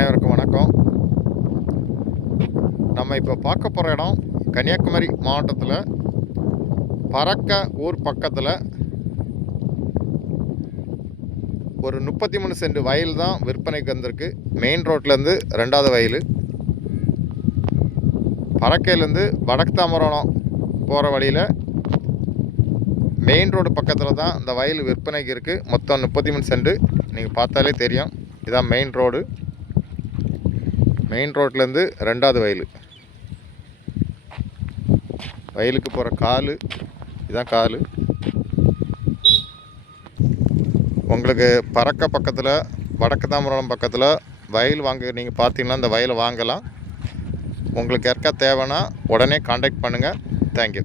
அனைவருக்கும் வணக்கம். நம்ம இப்போ பார்க்க போகிற இடம் கன்னியாகுமரி மாவட்டத்தில் பறக்க ஊர் பக்கத்தில் ஒரு 33 சென்ட் வயல் தான் விற்பனைக்கு வந்திருக்கு. மெயின் ரோட்லேருந்து 2வது வயல். பறக்கையிலேருந்து வடக்கு தாம்பரம் போகிற வழியில் மெயின் ரோடு பக்கத்தில் தான் இந்த வயல் விற்பனைக்கு இருக்குது. மொத்தம் 33 சென்ட். நீங்கள் பார்த்தாலே தெரியும், இதுதான் மெயின் ரோடு. மெயின் ரோட்லேருந்து 2வது வயல். வயலுக்கு போகிற காலு இதுதான் காலு. உங்களுக்கு பறக்க பக்கத்தில் வடக்கு தாம்பரம் பக்கத்தில் வயல் வாங்க நீங்கள் பார்த்தீங்கன்னா இந்த வயலை வாங்கலாம். உங்களுக்கு யாருக்கா தேவைன்னா உடனே காண்டாக்ட் பண்ணுங்கள். தேங்க்யூ.